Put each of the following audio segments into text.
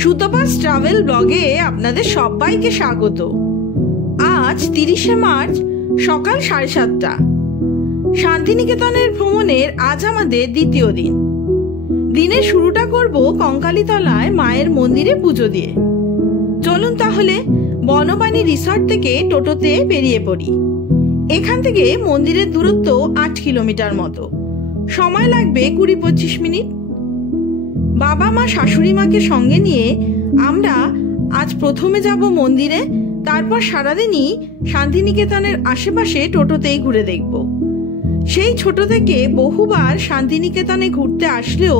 Sutapa's travel ব্লগে আপনাদের সবাইকে স্বাগত। আজ 30শে মার্চ সকাল 7:30। শান্তিনিকেতনের ভ্রমণের আজ আমাদের দ্বিতীয় দিন। দিনের শুরুটা করব কঙ্কালীতলায় মায়ের মন্দিরে পুজো দিয়ে। চলুন তাহলে বনবাণী রিসর্ট থেকে টোটোতে বেরিয়ে পড়ি। এখান থেকে মন্দিরের দূরত্ব 8 কিলোমিটার মতো। সময় লাগবে 20-25 মিনিট। বাবা মা শাশুড়ি মাকে সঙ্গে নিয়ে আমরা আজ প্রথমে যাব মন্দিরে, তারপর সারাদিনই শান্তিনিকেতনের আশেপাশে টোটোতেই ঘুরে দেখব। সেই ছোট থেকে বহুবার শান্তিনিকেতনে ঘুরতে আসলেও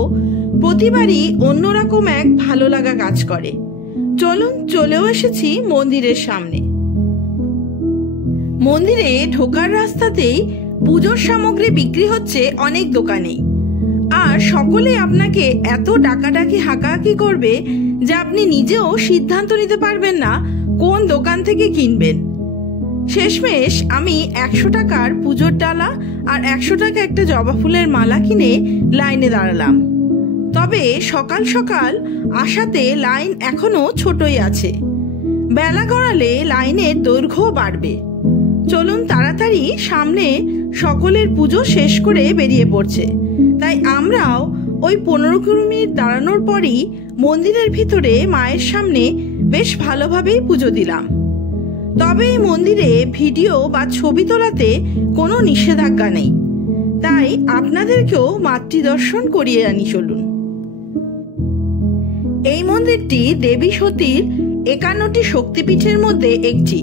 প্রতিবারই অন্যরকম এক ভালো লাগা কাজ করে। চলুন, চলেও এসেছি মন্দিরের সামনে। মন্দিরে ঢোকার রাস্তাতেই পুজোর সামগ্রী বিক্রি হচ্ছে অনেক দোকানেই, আর সকলে আপনাকে এত ডাকাডাকি হাঁকাহাঁকি করবে যে আপনি নিজেও সিদ্ধান্ত নিতে পারবেন না কোন দোকান থেকে কিনবেন। শেষমেশ আমি 100 টাকার পুজোর ডালা আর 100 টাকা একটা জবা ফুলের মালা কিনে লাইনে দাঁড়ালাম। তবে সকাল সকাল আসাতে লাইন এখনো ছোটই আছে। বেলা গড়ালে লাইনের দৈর্ঘ্য বাড়বে। চলুন তাড়াতাড়ি, সামনে সকলের পুজো শেষ করে বেরিয়ে পড়ছে। তাই আমরাও ওই 15 মিনিট দাঁড়ানোর পরই মন্দিরের ভিতরে মায়ের সামনে বেশ ভালোভাবেই পুজো দিলাম। তবে এই মন্দিরে ভিডিও বা ছবি তোলাতে কোনো নিষেধাজ্ঞা নেই, তাই আপনাদেরকেও মাতৃদর্শন করিয়ে আনি। চলুন। এই মন্দিরটি দেবী সতীর 51টি শক্তিপীঠের মধ্যে একটি,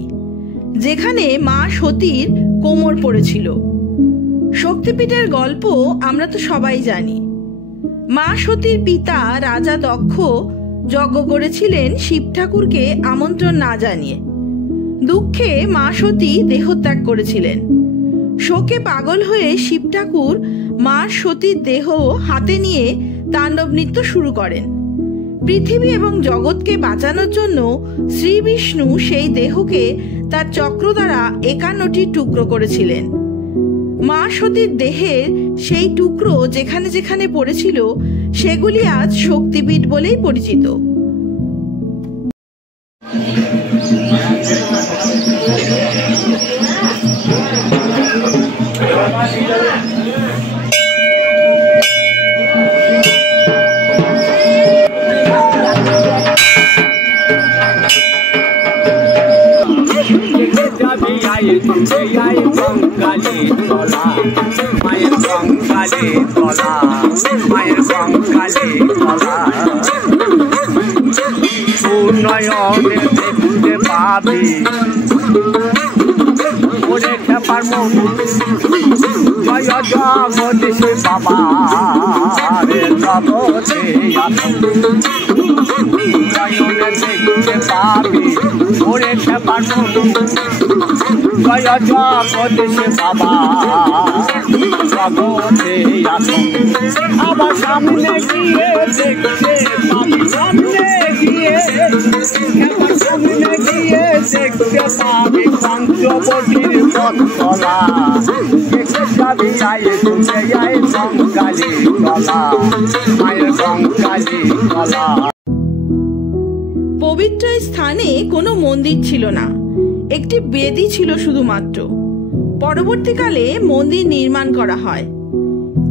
যেখানে মা সতীর কোমর পড়েছিল। শক্তিপীঠের গল্প আমরা তো সবাই জানি। মা সতীর পিতা রাজা দক্ষ যজ্ঞ করেছিলেন শিব ঠাকুরকে আমন্ত্রণ না জানিয়ে। দুঃখে মা সতী দেহত্যাগ করেছিলেন। শোকে পাগল হয়ে শিব ঠাকুর মা সতীর দেহ হাতে নিয়ে তাণ্ডব নৃত্য শুরু করেন। পৃথিবী এবং জগৎকে বাঁচানোর জন্য শ্রী বিষ্ণু সেই দেহকে তার চক্র দ্বারা 51টি টুকরো করেছিলেন। মা সতীর দেহের সেই টুকরো যেখানে যেখানে পড়েছিল সেগুলি আজ শক্তিপীঠ বলেই পরিচিত। মায়ের কঙ্কালী তলা, মায়ের কঙ্কালী তলা, উন্নয়নে দেখতে পাবি ওরে খেপার মন। জয় জগদীশ বাবা রে জগতে উন্নয়নে দেখতে পাবি ওরে খেপার মন। জয় জগদীশ বাবা জগতে আসুন। আবার সামনে গিয়ে দেখতে পাবি, সামনে গিয়ে দেখতে পাবি পঞ্চবটির পথতলা। দেখে যাবি আয়ে তুমি আয়ে কঙ্কালী তলা, মায়ের কঙ্কালী তলা। পবিত্র স্থানে কোনো মন্দির ছিল না, একটি বেদি ছিল শুধুমাত্র। পরবর্তীকালে মন্দির নির্মাণ করা হয়।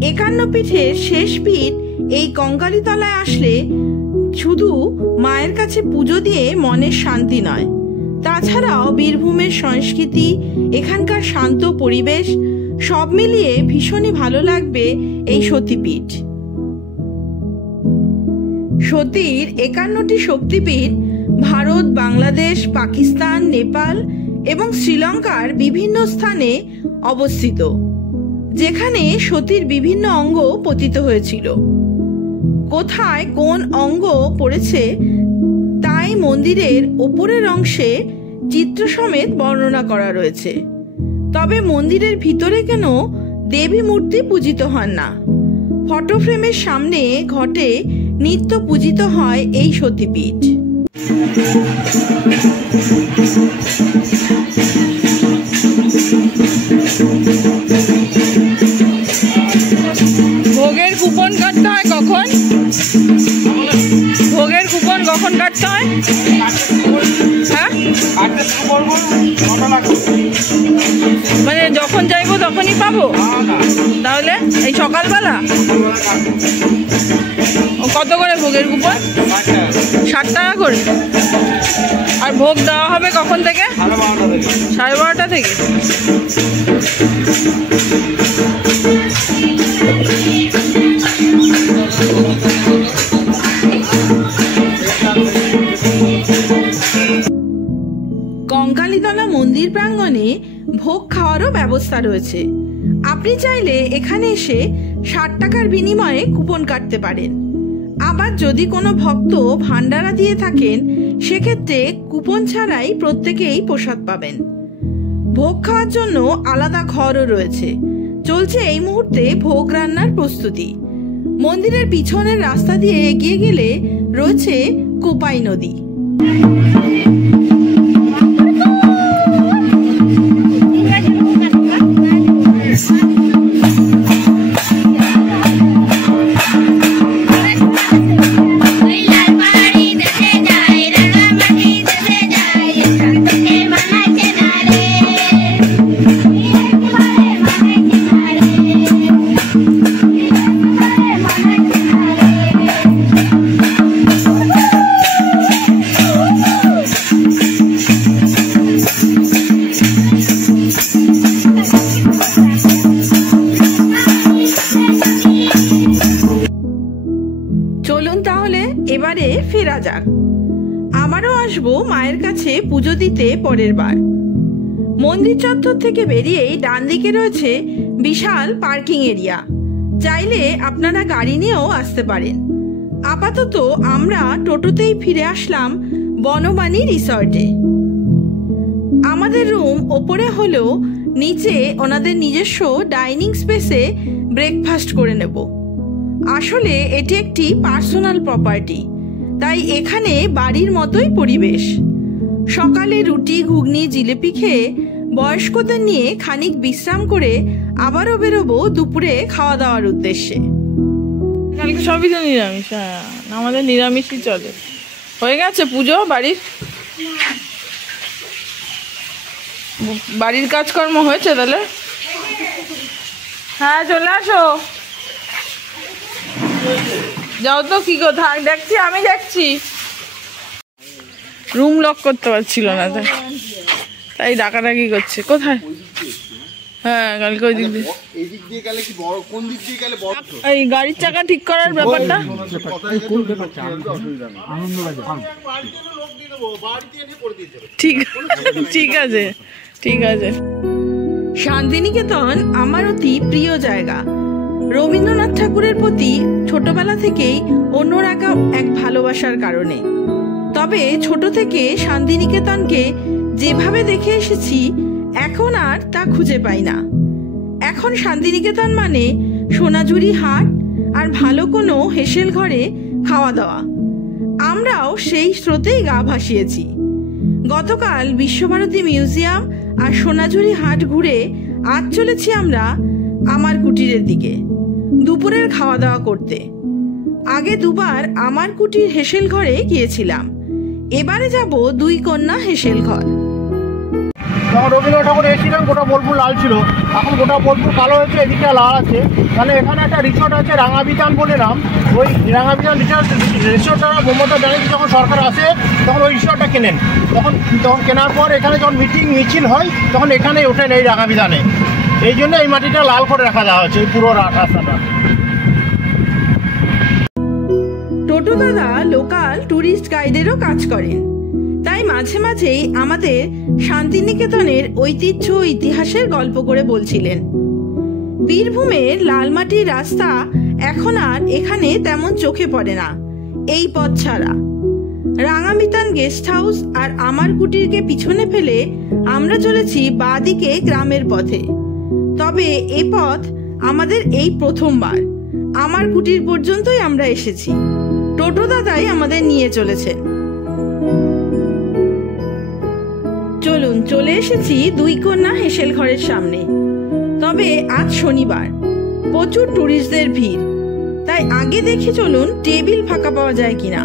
51 পীঠের শেষ পীঠ এই কঙ্কালীতলায় আসলে শুধু মায়ের কাছে পুজো দিয়ে মনের শান্তি নয়, তাছাড়াও বীরভূমের সংস্কৃতি, এখানকার শান্ত পরিবেশ সব মিলিয়ে ভীষণই ভালো লাগবে এই সতীপীঠ। সতীর 51টি শক্তিপীঠ ভারত, বাংলাদেশ, পাকিস্তান, নেপাল এবং শ্রীলঙ্কার বিভিন্ন স্থানে অবস্থিত, যেখানে সতীর বিভিন্ন অঙ্গ পতিত হয়েছিল। কোথায় কোন অঙ্গ পড়েছে তাই মন্দিরের ওপরের অংশে চিত্র সমেত বর্ণনা করা রয়েছে। তবে মন্দিরের ভিতরে কেন দেবী মূর্তি পূজিত হন না। ফটো ফ্রেমের সামনে ঘটে নিত্য পূজিত হয় এই সতীপীঠ। ভোগের কুপন কাটতে হয় কখন? ভোগের কুপন কখন কাটতে হয়? হ্যাঁ, মানে যখন যাইবো তখনই পাবো? তাহলে এই সকালবেলা কত করে ভোগের কুপন? 60 টাকা করে। আর ভোগ দেওয়া হবে কখন থেকে? 12:30 থেকে। কঙ্কালীতলা মন্দির প্রাঙ্গণে ভোগ খাওয়ারও ব্যবস্থা রয়েছে। আপনি চাইলে এখানে এসে 60 টাকার বিনিময়ে কুপন কাটতে পারেন। আবার যদি কোনো ভক্ত ভান্ডারা দিয়ে থাকেন, সেক্ষেত্রে কুপন ছাড়াই প্রত্যেকেই প্রসাদ পাবেন। ভোগ খাওয়ার জন্য আলাদা ঘরও রয়েছে। চলছে এই মুহূর্তে ভোগ রান্নার প্রস্তুতি। মন্দিরের পিছনের রাস্তা দিয়ে এগিয়ে গেলে রয়েছে কোপাই নদী। চলুন তাহলে এবারে ফেরা যাক। আবারও আসবো মায়ের কাছে পুজো দিতে পরের বার। মন্দির চত্বর থেকে বেরিয়েই ডান দিকে রয়েছে বিশাল পার্কিং এরিয়া। চাইলে আপনারা গাড়ি নিয়েও আসতে পারেন। আপাতত আমরা টোটোতেই ফিরে আসলাম বনবাণী রিসর্টে। আমাদের রুম ওপরে হলেও নিচে ওনাদের নিজস্ব ডাইনিং স্পেসে ব্রেকফাস্ট করে নেব। আসলে এটি একটি পার্সোনাল প্রপার্টি, তাই এখানে বাড়ির মতোই পরিবেশ। সকালে রুটি, ঘুগনি, জিলিপি খেয়ে বয়স্কদের নিয়ে খানিক বিশ্রাম করে আবারও বেরোবো দুপুরে খাওয়া দাওয়ার উদ্দেশ্যে। কালকে সবই তো নিরামিষ। হ্যাঁ, আমাদের নিরামিষই চলে। হয়ে গেছে পুজো বাড়ির কাজকর্ম হয়েছে তাহলে? হ্যাঁ, চলে আসো। যাও তো, কি কোথায় দেখছি, আমি দেখছি। রুম লক করতে পারছিল না, তাই ডাকাডাকি করছে। কোথায়? হ্যাঁ, কালকে ওই দিক দিয়ে। এই গাড়ির চাকা ঠিক করার ব্যাপারটা ঠিক আছে, ঠিক আছে। শান্তিনিকেতন আমার অতি প্রিয় জায়গা। রবীন্দ্রনাথ ঠাকুরের প্রতি ছোটবেলা থেকেই অন্যরকম এক ভালোবাসার কারণে। তবে ছোট থেকে শান্তিনিকেতনকে যেভাবে দেখে এসেছি, এখন আর তা খুঁজে পাই না। এখন শান্তিনিকেতন মানে সোনাঝুরি হাট আর ভালো কোনো হেসেল ঘরে খাওয়া দাওয়া। আমরাও সেই স্রোতেই গা ভাসিয়েছি। গতকাল বিশ্বভারতী মিউজিয়াম আর সোনাঝুরি হাট ঘুরে আজ চলেছি আমরা আমার কুটিরের দিকে দুপুরের খাওয়া দাওয়া করতে। আগে দুবার আমার কুটির হেসেল ঘরে গিয়েছিলাম, এবারে যাব দুই কন্যা হেসেল ঘর। যখন রবীন্দ্রনাথ ঠাকুর এসেছিলেন গোটা বোলপুর লাল ছিল, এখন গোটা বোলপুর কালো হয়েছে, এদিকটা লাল আছে। তাহলে এখানে একটা রিসোর্ট আছে রাঙাবিতান বলে নাম। ওই রাঙাবিতান রিসোর্টটা মমতা ব্যানার্জি যখন সরকার আসে তখন ওই রিসোর্টটা কেনেন। তখন কেনার পর এখানে যখন মিটিং মিছিল হয় তখন এখানেই ওঠেন এই রাঙাবিতানে। এই জন্য এই মাটিটা লাল করে রাখা দেওয়া হচ্ছে, এই পুরো রাস্তাটা। টোটো দাদা লোকাল ট্যুরিস্ট গাইডেরও কাজ করেন, তাই মাঝে মাঝেই আমাদের শান্তিনিকেতনের ঐতিহ্য ইতিহাসের গল্প করে বলছিলেন। বীরভূমের লালমাটির রাস্তা এখন আর এখানে তেমন চোখে পড়ে না এই পথ ছাড়া। রাঙামিতান গেস্ট হাউস আর আমার কুটিরকে পিছনে ফেলে আমরা চলেছি বাঁদিকে গ্রামের পথে। তবে এ পথ আমাদের এই প্রথমবার। আমার কুটির পর্যন্তই আমরা এসেছি। টোটো দাদাই আমাদের নিয়ে চলেছেন। চলুন, চলে এসেছি দুই কন্যা হেসেল ঘরের সামনে। তবে আজ শনিবার, প্রচুর টুরিস্টদের ভিড়, তাই আগে দেখে চলুন টেবিল ফাঁকা পাওয়া যায় কিনা।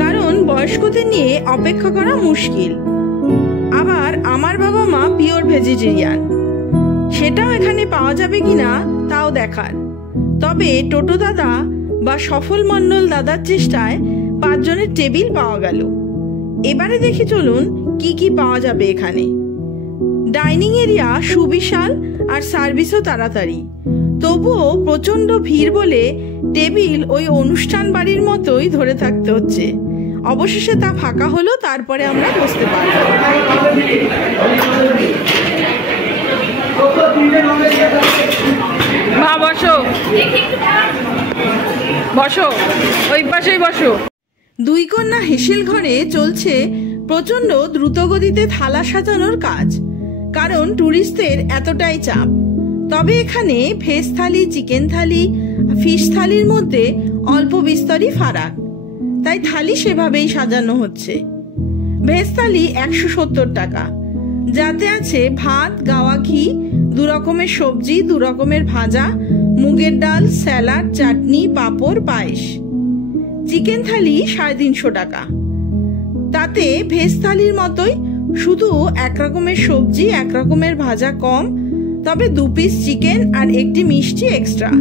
কারণ বয়স্কদের নিয়ে অপেক্ষা করা মুশকিল। আবার আমার বাবা মা পিওর ভেজিটেরিয়ান, সেটাও এখানে পাওয়া যাবে কিনা তাও দেখার। তবে টোটো দাদা বা সফল মণ্ডল দাদার চেষ্টায় 5 জনের টেবিল পাওয়া গেল। এবারে দেখি চলুন কি কি পাওয়া যাবে এখানে। ডাইনিং এরিয়া সুবিশাল আর সার্ভিসও তাড়াতাড়ি, তবুও প্রচন্ড ভিড় বলে টেবিল ওই অনুষ্ঠান বাড়ির মতোই ধরে থাকতে হচ্ছে। অবশেষে তা ফাঁকা হলো, তারপরে আমরা বসতে পারব। মা বসো বসো, ওই পাশেই বসো। 2 কন্যা হেসেল ঘরে চলছে প্রচন্ড দ্রুতগতিতে থালা সাজানোর কাজ, কারণ টুরিস্টদের এতটাই চাপ। তবে এখানে ভেজ থালি, চিকেন থালি, ফিশ থালির মধ্যে অল্প বিস্তরই ফারাক, তাই থালি সেভাবেই সাজানো হচ্ছে। ভেজ থালি 170 টাকা, যাতে আছে ভাত, গাওয়া ঘি, 2 রকমের সবজি, 2 রকমের ভাজা, মুগের ডাল, স্যালাড, চাটনি, পাঁপড়, পায়েস। চিকেন থালি 350 টাকা, তাতে ভেজ থালির মতোই, শুধু 1 রকমের সবজি, 1 রকমের ভাজা কম, তবে 2 পিস চিকেন আর 1টি মিষ্টি এক্সট্রা।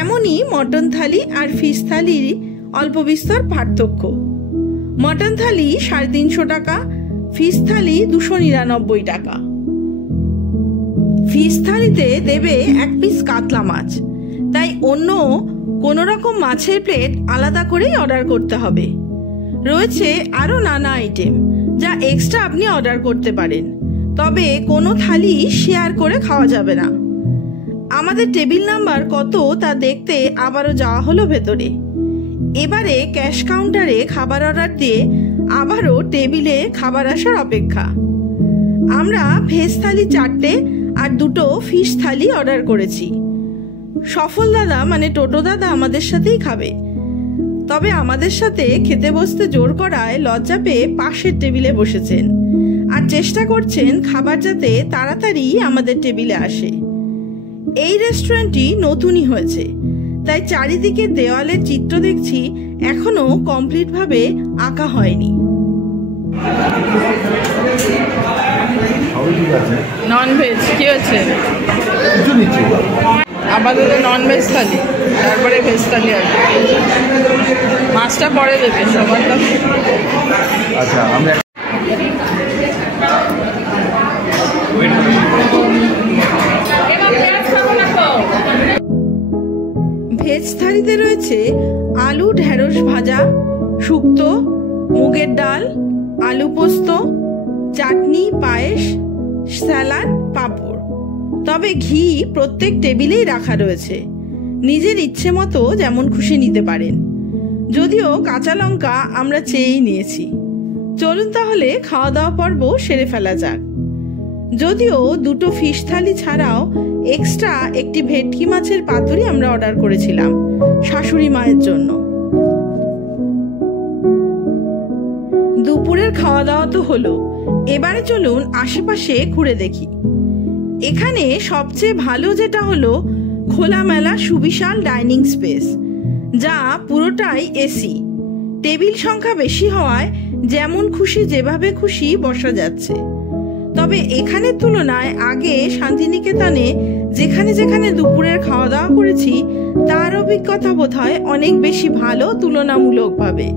এমনই মটন থালি আর ফিশ থালির অল্প বিস্তর পার্থক্য। মটন থালি 350 টাকা, ফিশ থালি 299 টাকা। ফিশ থালিতে দেবে 1 পিস কাতলা মাছ, তাই অন্য কোনো রকম মাছের প্লেট আলাদা করেই অর্ডার করতে হবে। রয়েছে আরও নানা আইটেম, যা এক্সট্রা আপনি অর্ডার করতে পারেন, তবে কোনো থালি শেয়ার করে খাওয়া যাবে না। আমাদের টেবিল নাম্বার কত তা দেখতে আবারও যাওয়া হলো ভেতরে। এবারে ক্যাশ কাউন্টারে খাবার অর্ডার দিয়ে আবারও টেবিলে খাবার আসার অপেক্ষা। আমরা ভেজ থালি 4টে আর 2টো ফিশ থালি অর্ডার করেছি। সফল দাদা মানে টোটো দাদা আমাদের সাথেই খাবে, তবে আমাদের সাথে খেতে বসতে জোর করায় লজ্জা পেয়ে পাশের টেবিলে বসেছেন আর চেষ্টা করছেন খাবার যাতে তাড়াতাড়ি আমাদের টেবিলে আসে। এই রেস্টুরেন্টটি নতুনই হয়েছে, তাই চারিদিকে দেওয়ালের চিত্র দেখছি এখনো কমপ্লিটভাবে আঁকা হয়নি। নন ভেজ কি হচ্ছে? আমাদের নন ভেজ থালি, তারপরে ভেজ থালি আসবে। মাছটা পরে দেবে সবার। আচ্ছা, আমরা ভেজ থালিতে রয়েছে আলু ঢেঁড়স ভাজা, শুক্তো, মুগের ডাল, আলু পোস্ত, চাটনি, পায়েস, স্যালাড, পাঁপড়। তবে ঘি প্রত্যেক টেবিলেই রাখা রয়েছে, নিজের ইচ্ছে মতো যেমন খুশি নিতে পারেন। যদিও কাঁচা লঙ্কা আমরা চেয়েই নিয়েছি। চলুন তাহলে খাওয়া দাওয়া পর্ব সেরে ফেলা যাক। যদিও 2টো ফিশ থালি ছাড়াও এক্সট্রা 1টি ভেটকি মাছের পাতুরি আমরা অর্ডার করেছিলাম শাশুড়ি মায়ের জন্য। দুপুরের খাওয়া দাওয়া তো হলো, এবারে চলুন আশেপাশে ঘুরে দেখি। এখানে সবচেয়ে ভালো যেটা হলো খোলামেলা সুবিশাল ডাইনিং স্পেস, যা পুরোটাই এসি। টেবিল সংখ্যা বেশি হওয়ায় যেমন খুশি যেভাবে খুশি বসা যাচ্ছে। তবে এখানের তুলনায় আগে শান্তিনিকেতনে যেখানে যেখানে দুপুরের খাওয়া দাওয়া করেছি তার অভিজ্ঞতা বোধহয় অনেক বেশি ভালো তুলনামূলকভাবে।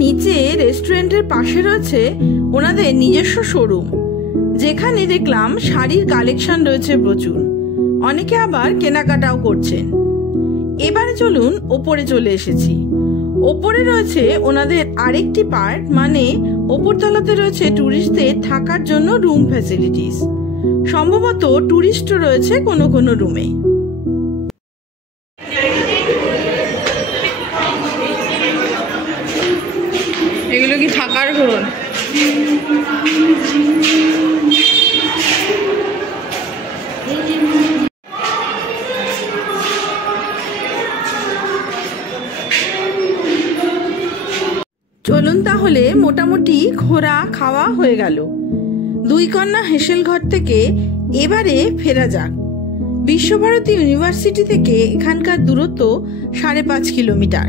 নিচে রেস্টুরেন্টের পাশে রয়েছে ওনাদের নিজস্ব শোরুম, যেখানে দেখলাম শাড়ির কালেকশন রয়েছে প্রচুর। অনেকে আবার কেনাকাটাও করছেন। এবারে চলুন ওপরে চলে এসেছি। ওপরে রয়েছে ওনাদের আরেকটি পার্ট, মানে ওপরতলাতে রয়েছে ট্যুরিস্টদের থাকার জন্য রুম ফ্যাসিলিটিস। সম্ভবত ট্যুরিস্টও রয়েছে কোনো কোনো রুমে। এগুলো কি থাকার ঘর? চলুন তাহলে মোটামুটি ঘোরা খাওয়া হয়ে গেল। দুই কন্যা হেসেল ঘর থেকে এবারে ফেরা যাক। বিশ্বভারতী ইউনিভার্সিটি থেকে এখানকার দূরত্ব 5.5 কিলোমিটার।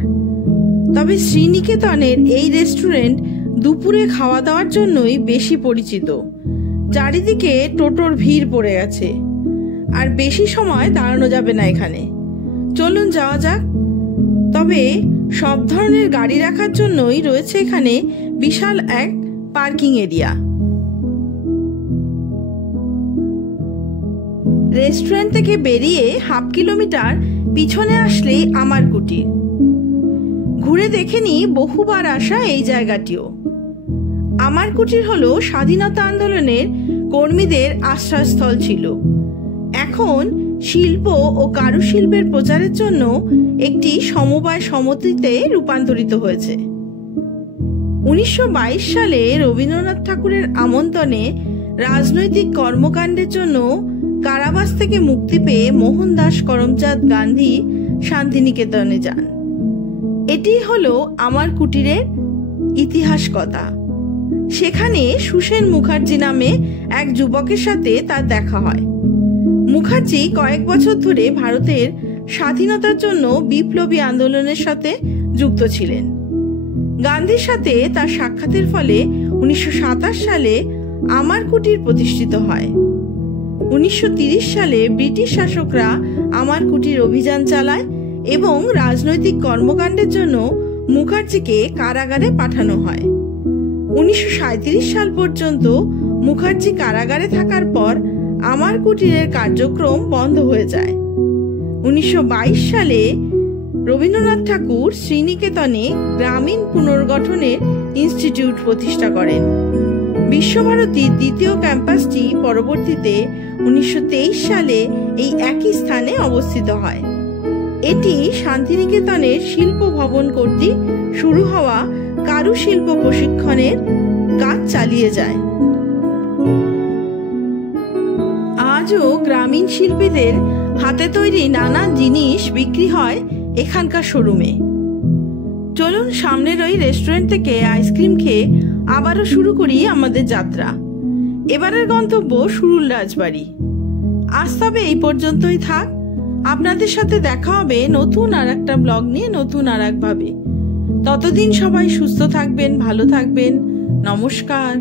তবে শ্রীনিকেতনের এই রেস্টুরেন্ট দুপুরে খাওয়া দাওয়ার জন্যই বেশি পরিচিত। চারিদিকে টোটোর ভিড় পড়ে গেছে, আর বেশি সময় দাঁড়ানো যাবে না এখানে। চলুন যাওয়া যাক। তবে সব ধরনের গাড়ি রাখার জন্যই রয়েছে এখানে বিশাল এক পার্কিং এরিয়া। রেস্টুরেন্ট থেকে বেরিয়ে 1/2 কিলোমিটার পিছনে আসলেই আমার কুটির। ঘুরে দেখে নি বহুবার আসা এই জায়গাটিও। আমার কুটির হলো স্বাধীনতা আন্দোলনের কর্মীদের আশ্রয়স্থল ছিল। এখন শিল্প ও কারুশিল্পের প্রচারের জন্য একটি সমবায় সমিতিতে রূপান্তরিত হয়েছে। 1922 সালে রবীন্দ্রনাথ ঠাকুরের আমন্ত্রণে রাজনৈতিক কর্মকাণ্ডের জন্য কারাবাস থেকে মুক্তি পেয়ে মোহনদাস করমচাঁদ গান্ধী শান্তিনিকেতনে যান। এটি হলো আমার কুটিরের ইতিহাস কথা। সেখানে সুসেন মুখার্জি নামে এক যুবকের সাথে তার দেখা হয়। মুখার্জি কয়েক বছর ধরে ভারতের স্বাধীনতার জন্য বিপ্লবী আন্দোলনের সাথে যুক্ত ছিলেন। গান্ধীর সাথে তার সাক্ষাতের ফলে 1927 সালে আমার কুটির প্রতিষ্ঠিত হয়। 1930 সালে ব্রিটিশ শাসকরা আমার কুটির অভিযান চালায় এবং রাজনৈতিক কর্মকাণ্ডের জন্য মুখার্জিকে কারাগারে পাঠানো হয়। 1937 সাল পর্যন্ত মুখার্জি কারাগারে থাকার পর আমার কুটিরের কার্যক্রম বন্ধ হয়ে যায়। 1922 সালে রবীন্দ্রনাথ ঠাকুর শ্রীনিকেতনে গ্রামীণ পুনর্গঠনের ইনস্টিটিউট প্রতিষ্ঠা করেন। বিশ্বভারতীর দ্বিতীয় ক্যাম্পাসটি পরবর্তীতে 1923 সালে এই একই স্থানে অবস্থিত হয়। এটি শান্তিনিকেতনের শিল্প ভবন কর্তৃক শুরু হওয়া কারুশিল্প প্রশিক্ষণের কাজ চালিয়ে যায়। আজও গ্রামীণ শিল্পীদের হাতে তৈরি নানা জিনিস বিক্রি হয় এখানকার শোরুমে। চলুন সামনের ওই রেস্টুরেন্ট থেকে আইসক্রিম খেয়ে আবারও শুরু করি আমাদের যাত্রা। এবারের গন্তব্য সুরুল রাজবাড়ি। আজ তবে এই পর্যন্তই থাক। আপনাদের সাথে দেখা হবে নতুন আর একটা ব্লগ নিয়ে, নতুন আর একভাবে। ততদিন সবাই সুস্থ থাকবেন, ভালো থাকবেন। নমস্কার।